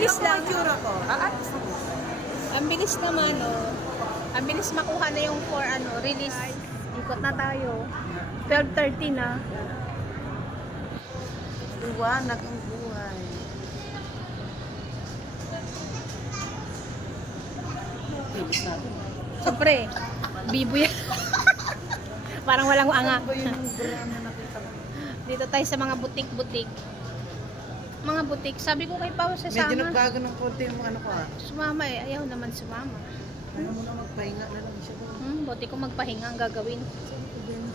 bilis lang. Itsura ko. Ang bilis naman, oh. Ang bilis makuha na yung for release. Ikot na tayo. 12:30 na. Liwanag ang buhay. Bilis natin. Siyempre, bibo yan. Parang walang anga. Ano ba yung brand na nakita mo? Dito tayo sa mga butik-butik. Mga butik. Sabi ko kay Pao Medyo sasama. nagbago ng konti yung ano ko Sumama eh. Ayaw naman sumama. Ayaw mo na magpahinga na lang siya. Buti ko magpahinga ang gagawin.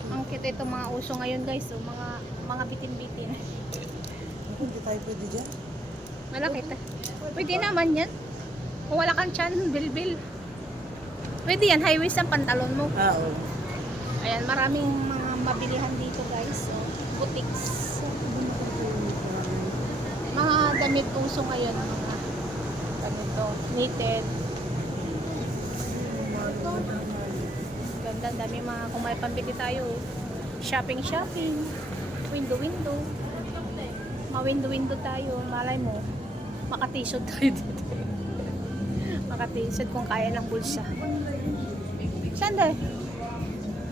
Ang cute itong mga uso ngayon guys. So, mga bitin-bitin. Hindi tayo pwede dyan. Malapit. Pwede naman yan. Kung wala kang tiyan, bilbil. Pwede yan. High waist ang pantalon mo. Oo. Ayan, maraming mga mabilihan dito guys. So, boutiques. Mga damit uso ngayon. Mga ganito. Knitted. Ganda, dami mga kung may pambili tayo. Shopping. Window. Ma-window tayo. Malay mo. Makatisod tayo dito. Makatisod kung kaya ng bulsa. Saan daw?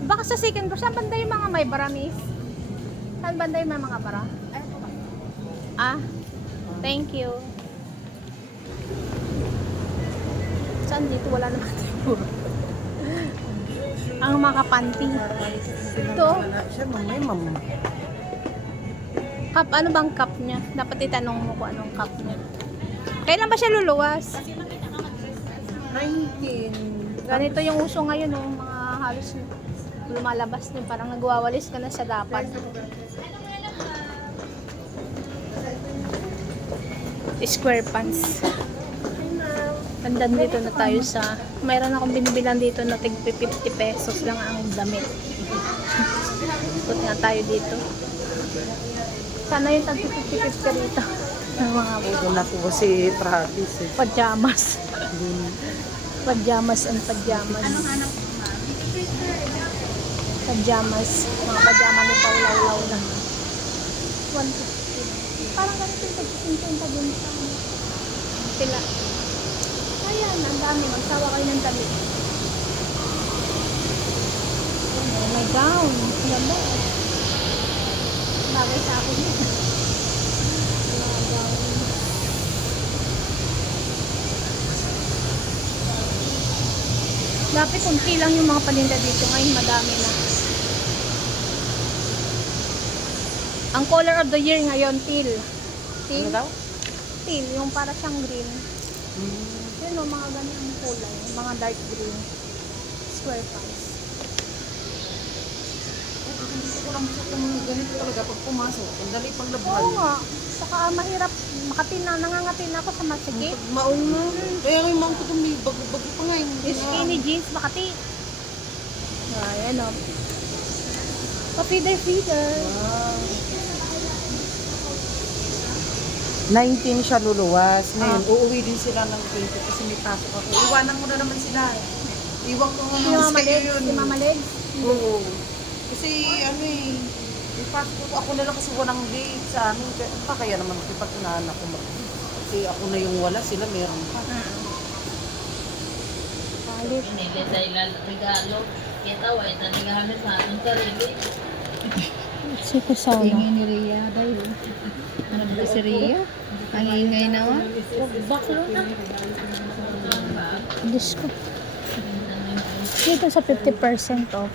Baka sa second floor. Saan banda yung mga may bara, miss? Saan banda yung mga bara? Ah, thank you. Saan dito? Wala naman tayo. Ang mga panty. Ito. Siya, mamay, mam. Cup, ano bang cup niya? Dapat itanong mo kung anong cup niya. Kailan ba siya luluwas? 19. Ganito yung uso ngayon, oh, mga halos lumalabas din. Parang nagwawalis ka na sa dapat. Square pants. Tandan dito na tayo sa... Mayroon akong binibilan dito na tig 50 pesos lang ang damit. Ikot nga tayo dito. Sana yung tag 50-50 rito. Ng mga Ito na po si Travis. pajamas. Pajamas and pajamas. Pajamas. Mga pajama ni Paulaw na. 150. Parang ganito yung tag-50 din sa sila. Ayan, ang dami. Magsawa kayo ng damit. Oh my gown. Ganda. Bagay sa akin yun. Mga gown. Dati kunti lang yung mga paninda dito. Ngayon madami na. Ang color of the year ngayon, teal. Teal? Ano daw? Teal, yung para siyang green. Yun o, mga ganyan kulay. Mga dark green. Square pants. Hindi ko lang sa mga ganito talaga pag pumasok. Ang dali pang labhan. Oo nga. Saka mahirap. Nangangatin ako sa masikip. Pag maong na. Kaya yung mga kutumi, bago-bago pa nga. Skinny jeans, makati. Ayan o. Pa-feeder. Wow. 19 siya luluwas. Ngayon, uuwi din sila ng 20 kasi may pasok ako. Iwanan mo na naman sila. Iwan ko nga Si naman Mama sa Leg. yun. Si Mama Leg. Oo. Kasi ano may pasok ko. Ako na lang kasi walang date sa amin. Kaya naman makipag-unahan ako. Kasi ako na yung wala. Sila meron pa. Palit. Hindi sa ilang regalo. Kita, wala na nagahamit sa atong sarili. Siko sauna. Ingay ni Rhea dahil. Ano ba si Rhea? Ang ingay naman. Baklo na. Diyos ko. Dito sa 50% off.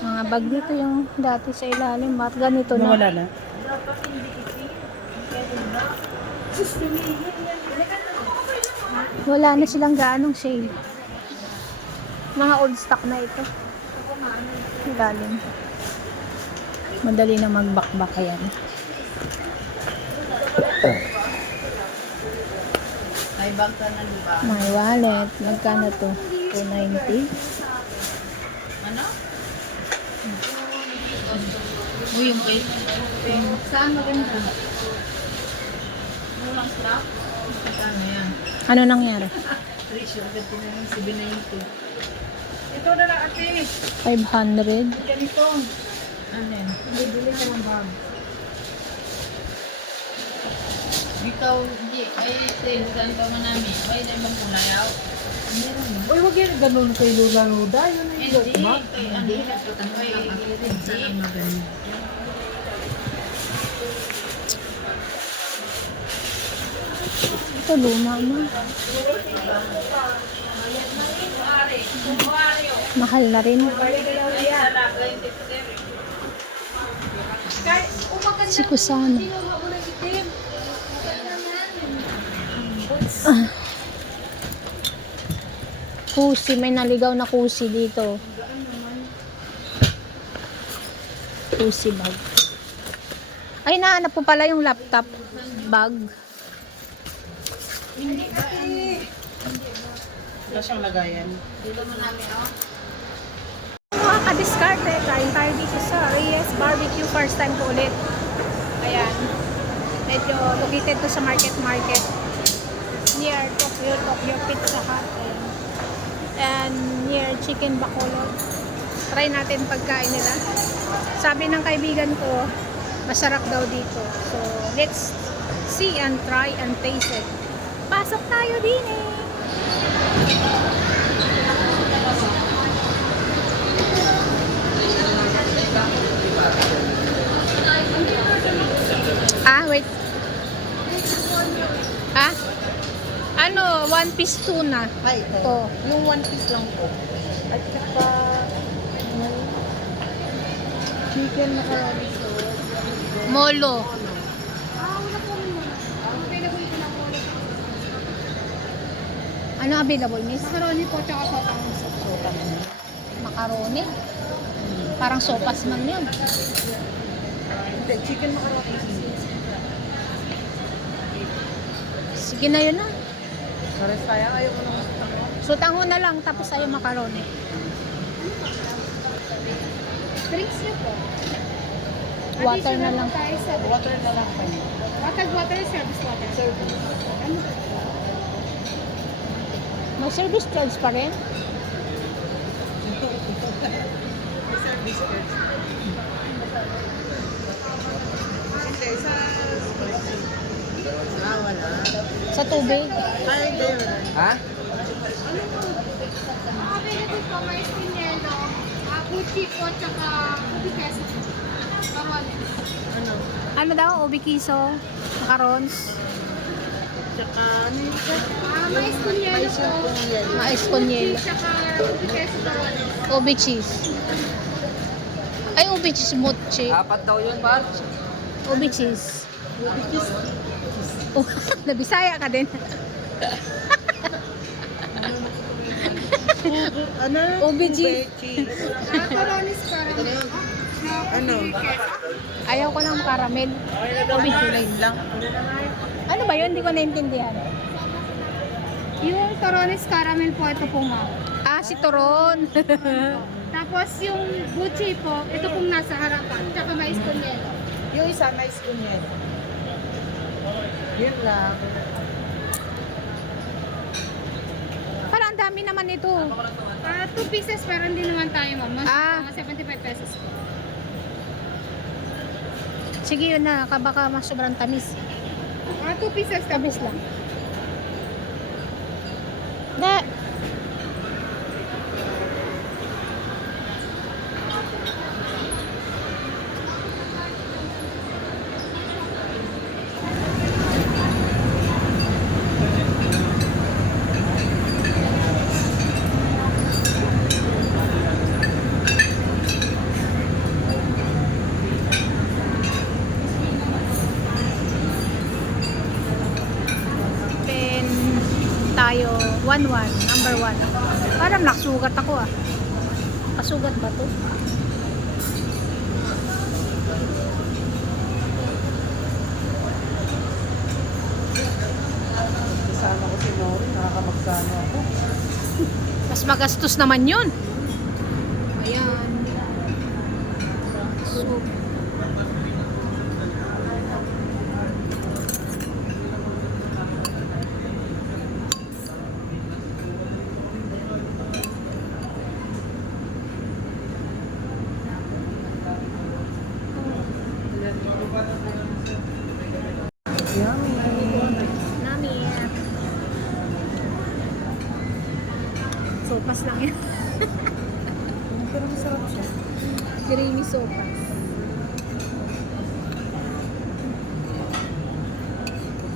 Mga bag dito yung dati sa ilalim. Mat ganito na. Wala na. Wala na silang gaanong sale. Mga old stock na ito. Ilalim. Madali na magbakbak yan. May bag ka na ba? My wallet. Magkano to? 290. Ano? Uy, yung cake. Saan maganda? Walang strap? Ano yan? Ano nangyari? Presyo, agad ko na yung 790. Ito na lang ate. 500. Ganito. Ano yan? Bibili ka ng bag. Ikaw, di, ay, saan pa man namin. Ay, na ibang kulayaw. Uy, wag yan ganun kay Lula-Luda. Yun ang Hindi, ba? kay ano, kay hindi. Ito luma na. Mahal na rin. Si Kusana. Ah. Kusi, may naligaw na kusi dito. Kusi bag. Ay, nahanap po pala yung laptop bag. Wala siyang lagayan. Mga ka-discarte, kain tayo dito sa Reyes Barbecue. First time ko ulit. Ayan. Medyo located to sa market. Near Tokyo Pizza Hut. Ayan. And near Chicken Bacolod. Try natin pagkain nila. Sabi ng kaibigan ko, masarap daw dito. So, let's see and try and taste it. Pasok tayo din eh. Wait. Ano, one piece tuna. Ay, Ito. yung one piece lang po. At saka, chicken macaroni sauce. Molo. Ano available, miss? Macaroni po, tsaka sotang sopa. Macaroni. Parang sopas man yun. Hindi, chicken macaroni sauce. Sige na yun na. Pares tayo, ayaw ko naman. So, tango na lang, tapos ayaw macaroni. Drinks niyo po. Water na lang. Tayo sa Water na lang pa niyo. water, service water. Service. Ano? May service charge pa rin. Service first. Hindi, sa spicy. Wala. Sa tubig. Ay, hindi. Ha? Available po, may spinello, Gucci po, tsaka ubi queso. Macaroni. Ano? Ano daw? Ubi kiso. Macarons. Tsaka, ano yung May spinello po, Mais con yelo. tsaka ubi queso macaroni. Ubi cheese. Ay, ubi cheese mochi. Apat daw yun, par. Ubi cheese. Oh, nabisaya ka din. Ano? Ubi cheese. Macaronis caramel. Ano? Ayaw ko lang caramel. Ubi cheese. lang. Ano ba yun? Hindi ko naintindihan. Yung Toronis caramel po, ito po ma'am. Si Toron. Tapos yung Gucci po, ito pong nasa harapan. Tsaka mais con yelo. Yung isa, mais ko niyan. Yun lang. Parang ang dami naman ito. 2 pieces pero hindi naman tayo ma'am. Mas Ah. 75 pesos po. Sige yun na. Baka mas sobrang tamis. 2 pieces Tamis lang. Na. Tayo 1-1, number 1. Parang nakasugat ako ah. Kasugat ba to? Kasama ko si Nori, nakakamagsano ako. Mas magastos naman yun. Ayan. Soup. Yummy. sopas lang yan. Pero masarap siya. Creamy sopas.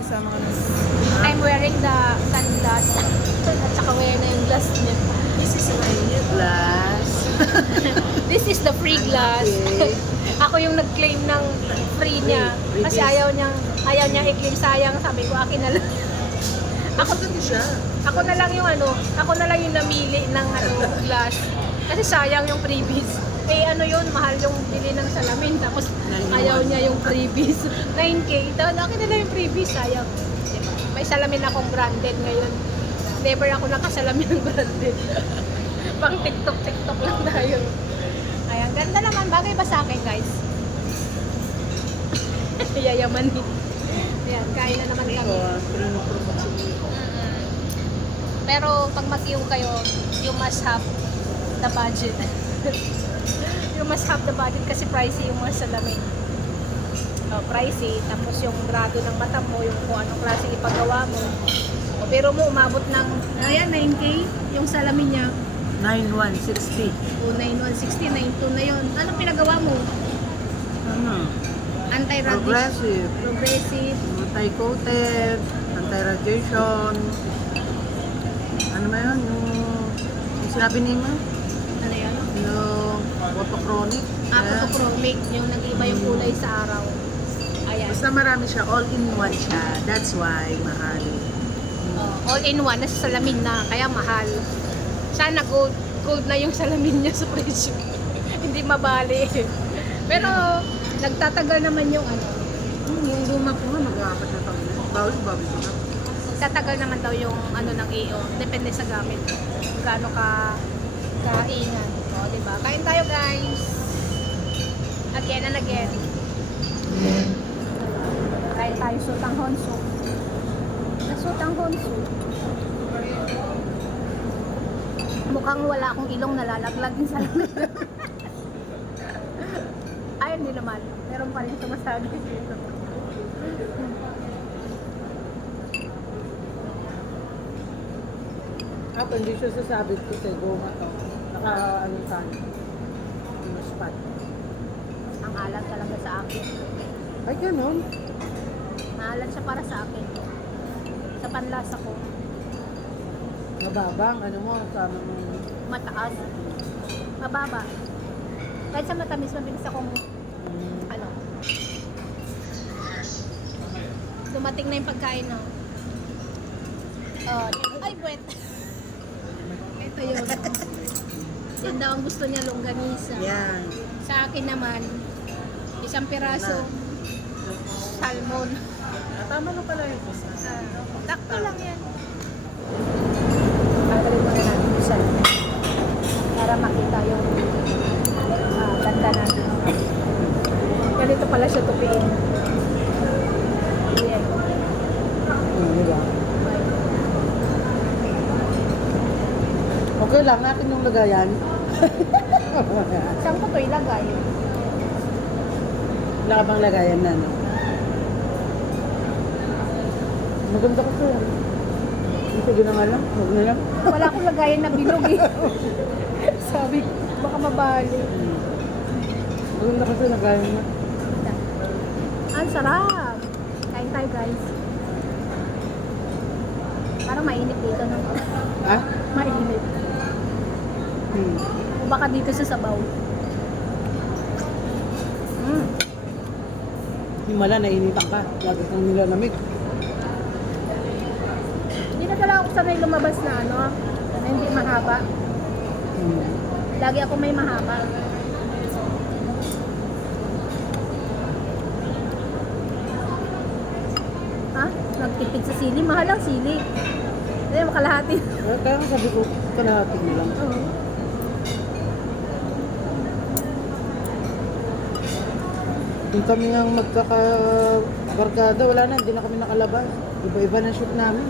Kasama ka na. I'm wearing the sunglass. At saka wear na yung glass niya. This is my new glass. This is the free glass. Okay. Ako yung nag-claim ng free niya. Free Kasi gift. ayaw niya i-claim, sayang. Sabi ko, akin na lang. Ako din siya. Ako na lang yung namili ng glass. Kasi sayang yung freebies. Eh yun, mahal yung bili ng salamin. Tapos 9 ayaw niya yung freebies. 9K. Akin na lang yung freebies, sayang. Diba? May salamin akong branded ngayon. Never ako nakasalamin ng branded. Pang TikTok lang tayo. Ayan, ganda naman. Bagay ba sa akin, guys? Yayaman din. Ayan, kain na naman kami. Pero pag mag-iw kayo, you must have the budget. You must have the budget kasi pricey yung mga salamin. Pricey. Tapos yung grado ng mata mo, yung kung anong klase ipagawa mo. Pero mo umabot ng, 9K yung salamin niya. 9160. O 9160, 92 na yun. Anong pinagawa mo? Ano? Anti-radiation. Progressive. Anti-coated, anti-radiation. Ano ba yun? Yung sinabi ni mo? Ano yan? Yung photochronic. Photochromic, yung nag-iba yung kulay sa araw. Ayan. Basta marami siya. All-in-one siya. That's why mahal. All in one, nasa salamin na, kaya mahal. Sana gold na yung salamin niya sa presyo. Hindi mabali. Pero nagtatagal naman yung Yung luma ko nga, mag-aapat na taon na. Bawal ko na. tatagal naman daw yung ng EO. Depende sa gamit. Kung gaano ka kaingan. O, diba? Kain tayo, guys. Again and again. Kain tayo sutang honso. Sutang honso. Mukhang wala akong ilong nalalaglag din sa lamin. Ay, hindi naman. Meron pa rin sumasagit dito. Ako, hindi siya sasabit ko sa goma to. Naka-ano saan? Yung spot. Ang alat talaga sa akin. Ay, ganun. Maalat siya para sa akin. Sa panlasa ko. Mababa ang ano mo, sama mo. Mataas. Mababa. Kahit sa matamis, mabilis akong dumating na yung pagkain, no? Ay, buwet. Ito yun. Yan daw ang gusto niya, longganisa. Yan. Sa akin naman, isang piraso salmon. Tama na pala yung isa. Takto lang yan. Tanggalin muna natin yung salmon para makita yung ganda natin. Ganito pala siya tupiin. Ayan. Diba? Okay lang, natin yung lagayan. Saan ko ito ilagay? Wala ka bang lagayan na, no? Maganda ko ito. Sige na nga lang, huwag na lang. Wala akong lagayan na bilog eh. Sabi ko, baka mabali. Maganda kasi lagayan na. Ang sarap! Kain tayo, guys. Parang mainit dito, no? Ha? Mainit. O baka dito sa sabaw. Yung mala, nainitan ka. Lagi kang nilalamig. Hindi na talaga ako sanay lumabas na na hindi mahaba. Lagi ako may mahaba. Ha? Nagtipid sa sili. Mahal ang sili. Hindi, makalahati. Kaya nga sabi ko, kalahati na lang. Oo. Yung kami nga magkakabarkada, wala na, hindi na kami nakalabas. Iba-iba na shoot namin.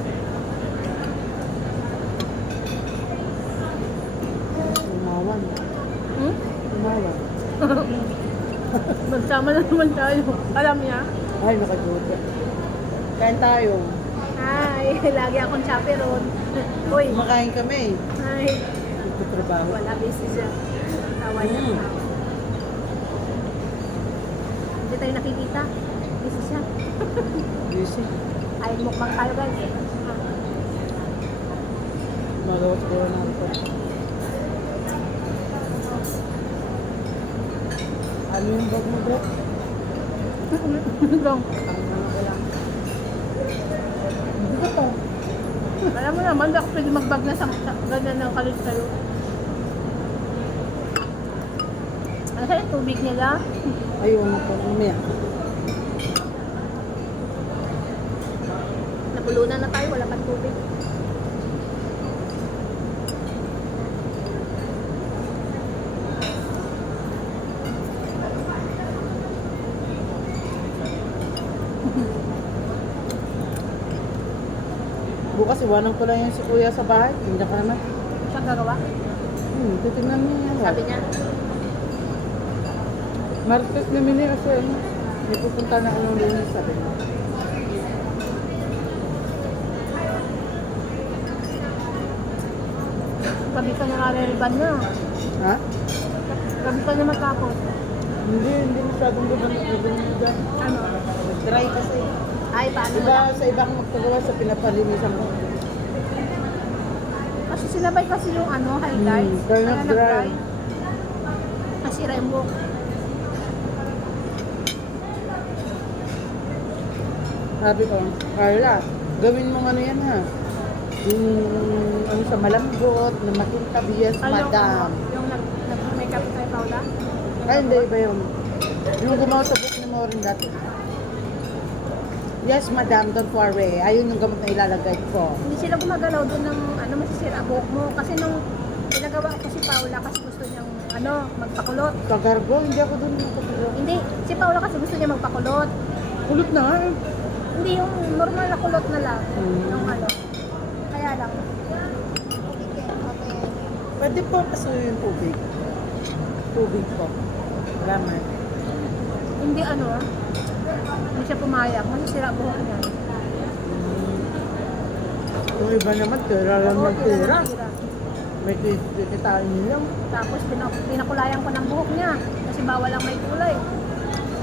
Umawan. Umawan. Magsama na naman tayo. Alam niya? Ay, nakagulat. Kain tayo. Ay, lagi akong chaperon. Uy. Kumakain kami. Ay, nagtatrabaho. Wala, busy siya. Tawa niya. Hindi tayo nakikita. Busy siya. Busy. Ay, mukbang tayo guys. Malawat ko na ito. Ano yung bag mo, bro? Long. Ang ano ko lang. Hindi ko to. Alam mo naman, hindi ako pwede magbag na sa ganyan ng kalit sa'yo. Ano sa'yo, tubig nila? Ayun po, umaya. Napulunan na tayo, wala pang tubig. Bukas iwanan ko lang yung si kuya sa bahay. Hindi ka naman. Saan gagawa? Titignan niya yan. Sabi niya, Martes na mini kasi ano. May pupunta na anong lunes sabi niya. sabi ka na naliliban niya. Ha? Sabi ka na matapos. Hindi masyadong gabang dyan. Ano? Dry kasi. Ay, paano Iba na? sa ibang magpagawa sa pinapalinisan ko. Kasi sinabay kasi yung ano, highlights. Kaya nag-dry. Nasira yung buhok. Sabi ko, Carla, gawin mo ano yan ha. Yung ano sa malambot, na makintab, yes, madam. Yung nag-makeup kay Paula? Ay, hindi, iba yun. Yung gumawa sa book ni Morin dati. Yes, madam, don't worry. Ayun yung gamot na ilalagay ko. Hindi sila gumagalaw doon ng ano, masisira buhok mo. Kasi nung pinagawa ko si Paula kasi gusto niyang ano, magpakulot. Kagargo, hindi ako dun nakapagawa. Hindi, si Paula kasi gusto niya magpakulot. Kulot na nga eh. Hindi yung normal na kulot na lang. Hmm. Yung ano. Kaya lang. Pwede po pasuyo yung tubig. Tubig po. Salamat. Hindi ano, hindi siya pumayag. Masisira buhok niya. Yung iba naman, tira lang Oo, ng tira. tira. May kikitain nilang. Tapos pinakulayan ko ng buhok niya. Kasi bawal lang may kulay.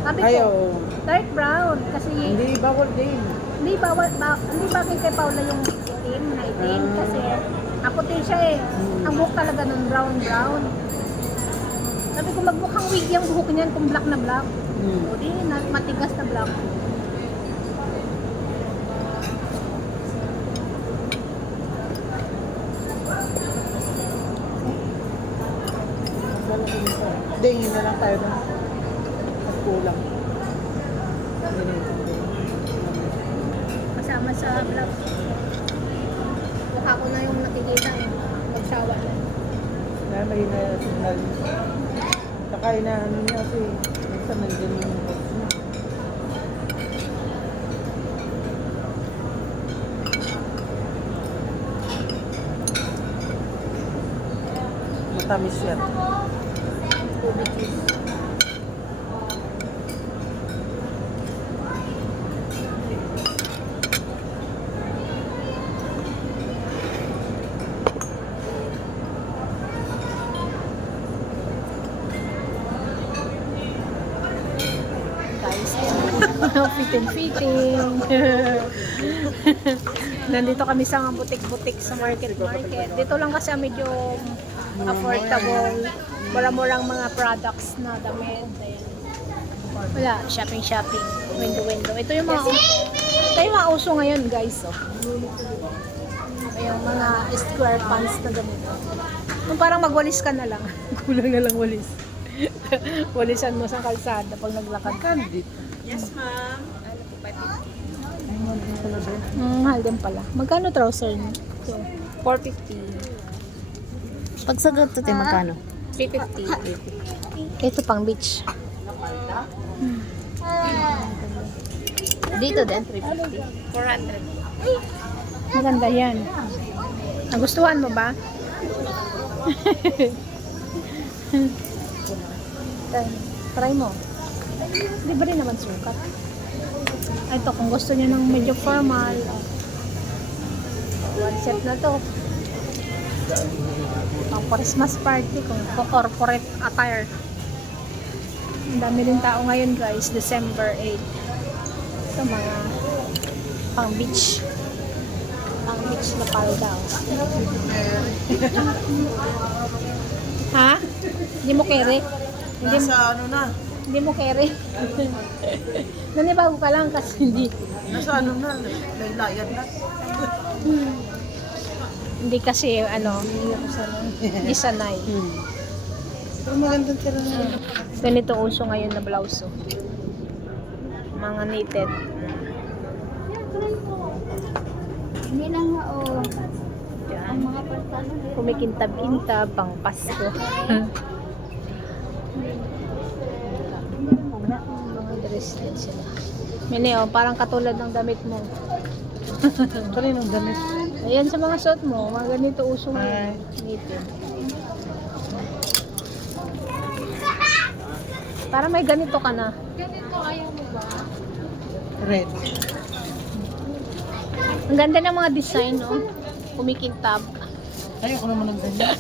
Sabi ko, Ayaw. dark brown. Kasi Hindi bawal din. hindi bagay kay Paula yung itim na itim. Ah. Kasi aputi siya eh. Ang buhok talaga nun brown. Sabi ko, magmukhang wig yung buhok niyan kung black na black. O di, matigas na black. Hindi, yun na lang tayo doon. At kulang. Kasama sa vlog. Mukha ko na yung nakikita eh. Magsawa na. Dahil may na signal. Saka inaano niya kasi minsan nandiyan yung boss niya. Matamis yan. Tubig cheese. Guys, fitting. Nandito kami sa mga butik-butik sa market. Dito lang kasi medyo affordable. Mura-murang mga products na damit. Ayan. Wala, shopping. Window. Ito yung mga uso ngayon, guys. Oh. Yung mga square pants na ganito. Yung parang magwalis ka na lang. Kulang na lang walis. Walisan mo sa kalsada pag naglakad ka. Candy. Yes, ma'am. Mahal din pala. Magkano trouser niyo? So, 450. Pag sa ganito, tayo magkano? 350. Ito pang beach. Dito din, 400. Maganda yan. Nagustuhan mo ba? Try mo. Libre rin naman sukat. Ito, kung gusto niyo ng medyo formal, one set na to. Pang Christmas party kung corporate attire. Ang dami din tao ngayon guys, December 8. Ito mga pang beach. Pang beach na paldaw. Ha? Hindi mo carry? Hindi mo, Nasa ano na? hindi mo carry? Nanibago ka lang kasi hindi. Nasa ano na? Laylayan na. Hindi kasi ano, hindi sanay. Pero magandang tira na. Ganito uso ngayon na blouse. Oh. Mga knitted. Hindi lang nga, oh. Ang mga pantalon. Kumikintab-kintab pang Pasko. Mga dress din sila. Mini, oh, parang katulad ng damit mo. Kaninong damit? Ayan sa mga suot mo, mga ganito uso ngayon. Ay. Knitted. Para may ganito ka na. Ganito, ayaw mo ba? Red. Ang ganda ng mga design, no? Kumikintab. Ayoko naman ng ganyan.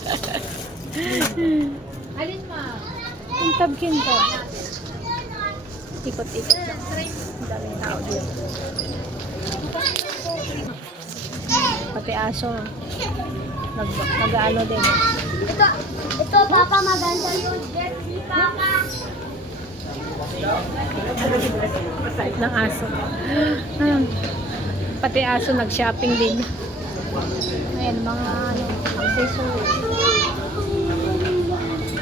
Alin ma? Kintab-kintab. Ikot-ikot lang. Ang daming tao dito. Pati aso. Nag-ano din. Ito, Papa, maganda yung jet ni Papa. Ng aso. Pati aso nag-shopping din. Ayan, mga ano, accessories.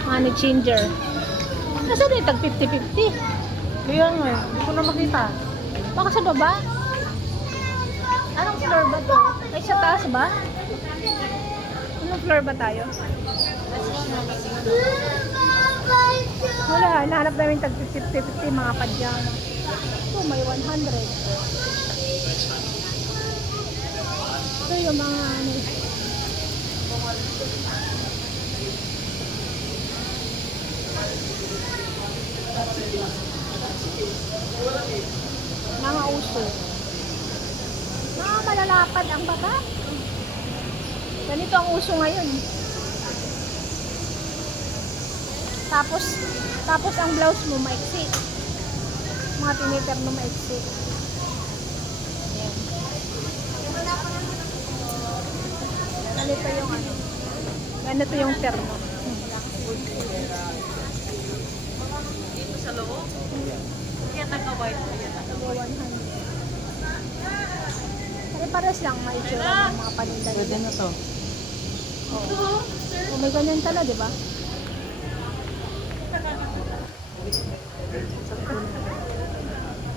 Money changer. Nasaan yung tag 50-50? Kaya nga, hindi ko na makita. Baka sa baba? Anong floor ba to? Ay, sa taas ba? Anong floor ba tayo? Wala, nahanap namin tag 50-50 mga padyama. Ito, may 100. Ito yung mga ano. Mga uso. Mga malalapad ang baba. Ganito ang uso ngayon. Tapos ang blouse mo maiksi. Mga tiniter mo maiksi. Ayan. Ganito yung ano. Ganito yung termo. Dito sa loob? Kaya naka-white ko yan. Tago 100. Pare-pares lang may itsura ng mga paninda Pwede nila. na to. Oo. Oh, may ganyan tala, di ba?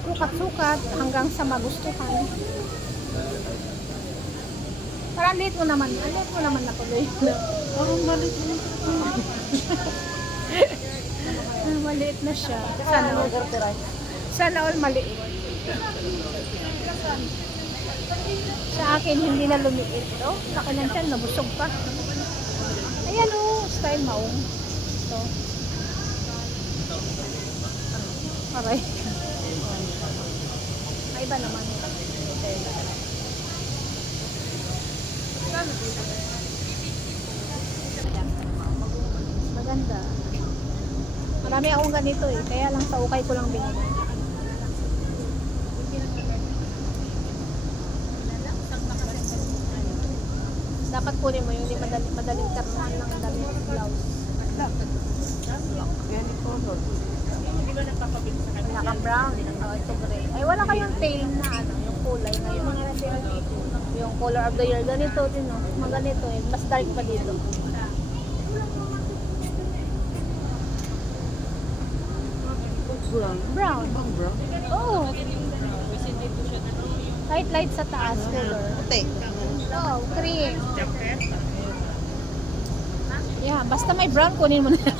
Sukat-sukat hanggang sa magustuhan. Parang late mo naman. Late mo naman na tuloy. Parang balik mo. Maliit na siya. Sana all maliit. Sa akin, hindi na lumiit. Oh, laki ng tiyan, nabusog pa. Ayan oh, style maong. Ito. Aray. Ay iba naman. Maganda. Marami akong ganito eh. Kaya lang sa ukay ko lang binili. Dapat kunin mo yung madaling karnuhan ng damit blouse. Yan yung color. Naka-brown. Oh, ito gray. Ay, wala kayong tail na ano, yung kulay ngayon. Yung color of the year. Ganito din, no? Mga ganito eh. Mas dark pa dito. Brown. Brown. Bang brown? Oh. Light light sa taas color. Puti. Oh, cream. Yeah, basta may brown kunin mo na.